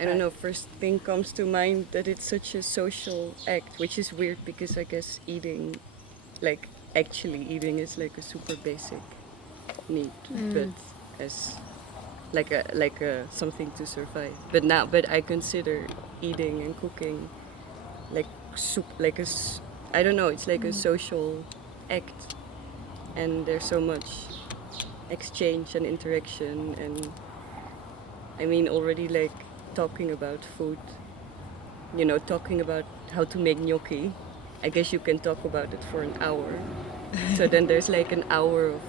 I don't know, first thing comes to mind that it's such a social act, which is weird because I guess eating, like actually eating is like a super basic need, but as like a something to survive. But I consider eating and cooking like I don't know, it's like a social act, and there's so much exchange and interaction, and I mean already like talking about food, talking about how to make gnocchi, I guess you can talk about it for an hour. So then there's like an hour of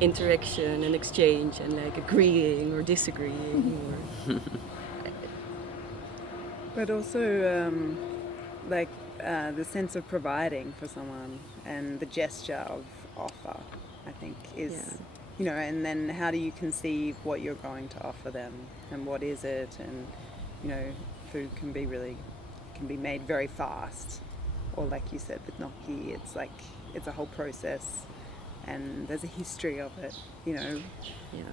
interaction and exchange and like agreeing or disagreeing or But also the sense of providing for someone and the gesture of offer, I think, is, and then how do you conceive what you're going to offer them and what is it? And, food can be made very fast. Or like you said, with gnocchi, it's a whole process and there's a history of it,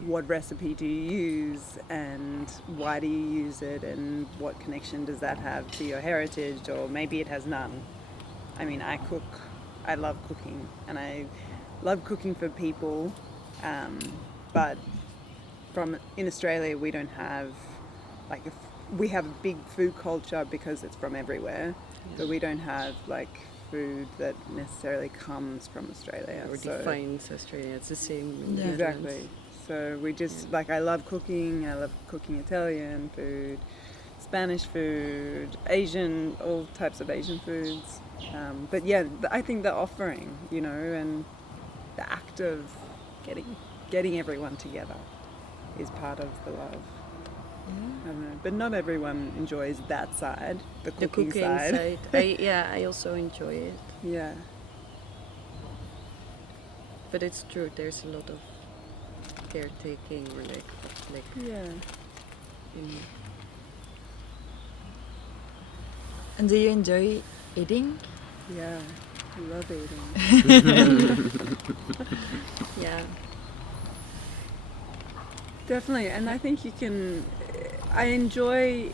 What recipe do you use and why do you use it and what connection does that have to your heritage, or maybe it has none. I mean, I love cooking and I love cooking for people, but in Australia we don't have we have a big food culture because it's from everywhere, but we don't have food that necessarily comes from Australia or defines Australia. It's the same. Exactly. So we just I love cooking. I love cooking Italian food, Spanish food, Asian, all types of Asian foods. But yeah, I think the offering, and the act of getting everyone together is part of the love. I don't know, but not everyone enjoys that side, the cooking side. I also enjoy it. Yeah. But it's true, there's a lot of caretaking or Yeah. And do you enjoy eating? Yeah, I love eating. Yeah. Definitely, and I think I enjoy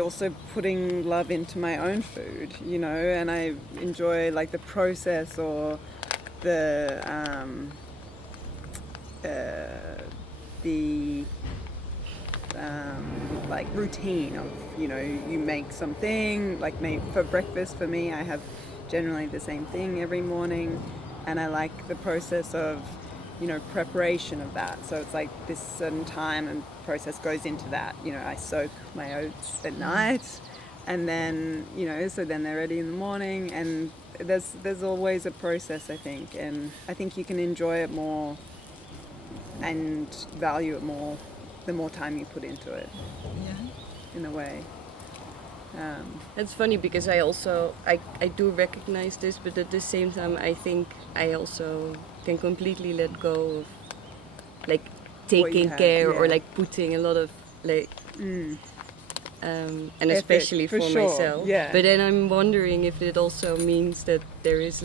also putting love into my own food, and I enjoy the process or the routine of, you make something, for breakfast for me, I have generally the same thing every morning, and I like the process of, preparation of that. So it's this certain time and process goes into that. I soak my oats at night, and then, so then they're ready in the morning, and there's always a process, I think, and I think you can enjoy it more and value it more the more time you put into it. Yeah. In a way. It's funny because I do recognize this, but at the same time I think I also can completely let go of taking care or putting a lot of and especially for myself. Yeah. But then I'm wondering if it also means that there is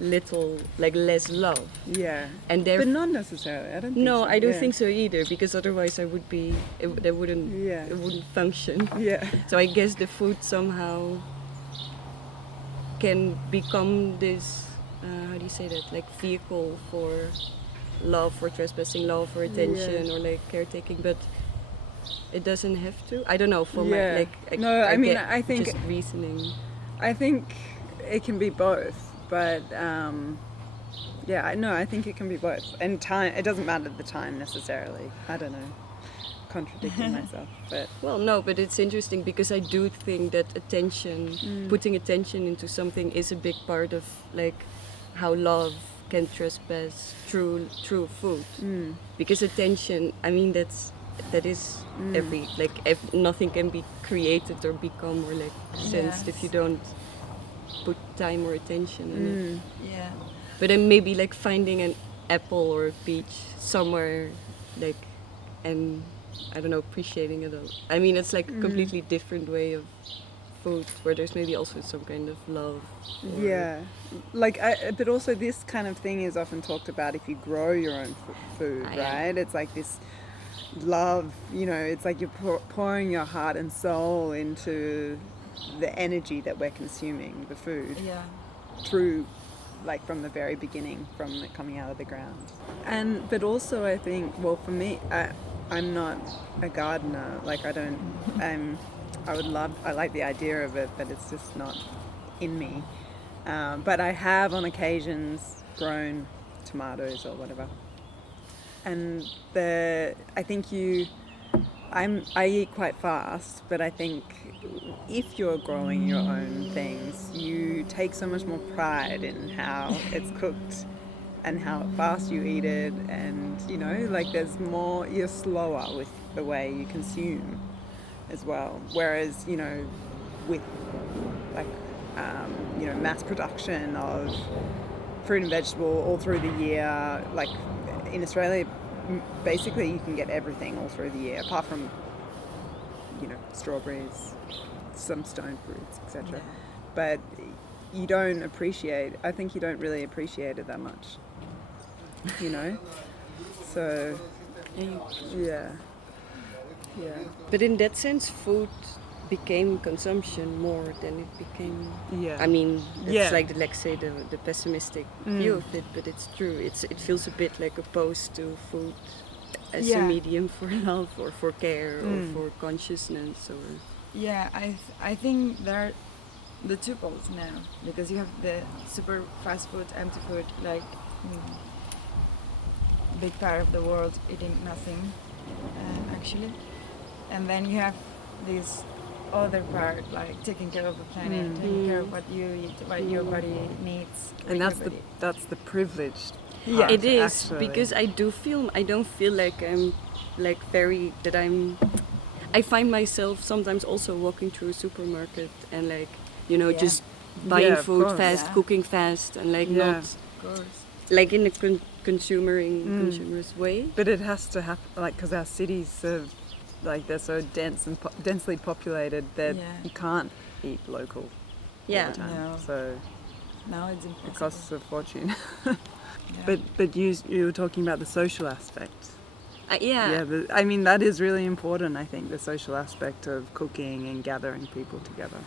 little less love. Yeah. And but not necessarily. I don't think no, so. I don't think so either, because otherwise I would be it wouldn't function. Yeah. So I guess the food somehow can become this how do you say that, vehicle for love, for trespassing love, for attention, or caretaking, but it doesn't have to. I don't know, for my I think just reasoning. I think it can be both. But I think it can be both. And time, it doesn't matter the time necessarily. I don't know, contradicting myself. But well, no, but it's interesting because I do think that putting attention into something is a big part of how love can trespass through food. Because attention, I mean, that is every nothing can be created or become or sensed if you don't put time or attention in it. Yeah. But then maybe finding an apple or a peach somewhere and I don't know, appreciating it all. I mean, it's a completely different way of food where there's maybe also some kind of love. Or Yeah, but also this kind of thing is often talked about if you grow your own food, right? It's like this love, it's like you're pouring your heart and soul into the energy that we're consuming, the food, through, like, from the very beginning, from it coming out of the ground. But also I think, well, for me, I'm not a gardener. Like, I like the idea of it, but it's just not in me. But I have on occasions grown tomatoes or whatever. And I think I eat quite fast, but I think if you're growing your own things, you take so much more pride in how it's cooked and how fast you eat it, and like there's more, you're slower with the way you consume as well. Whereas with like mass production of fruit and vegetable all through the year, like in Australia, basically you can get everything all through the year, apart from strawberries, some stone fruits, etc. But I think you don't really appreciate it that much, so yeah. But in that sense, food became consumption more than it became. I mean, it's like the pessimistic view of it, but it's true. It feels a bit like opposed to food as a medium for love or for care or for consciousness or. I think there are the two poles now, because you have the super fast food, empty food, like big part of the world eating nothing, actually, and then you have this other part, like taking care of the planet, taking care of what you eat, what your body needs, and that's the privileged. It is, actually. because I don't feel like I find myself sometimes also walking through a supermarket and like just buying food fast, cooking fast, and like not of course. like in a consumerist way. But it has to happen, like, because our cities are like, they're so dense and densely populated that you can't eat local all the time. No. So Now it's impossible. it costs a fortune. But you were talking about the social aspect. I mean, that is really important, I think, the social aspect of cooking and gathering people together.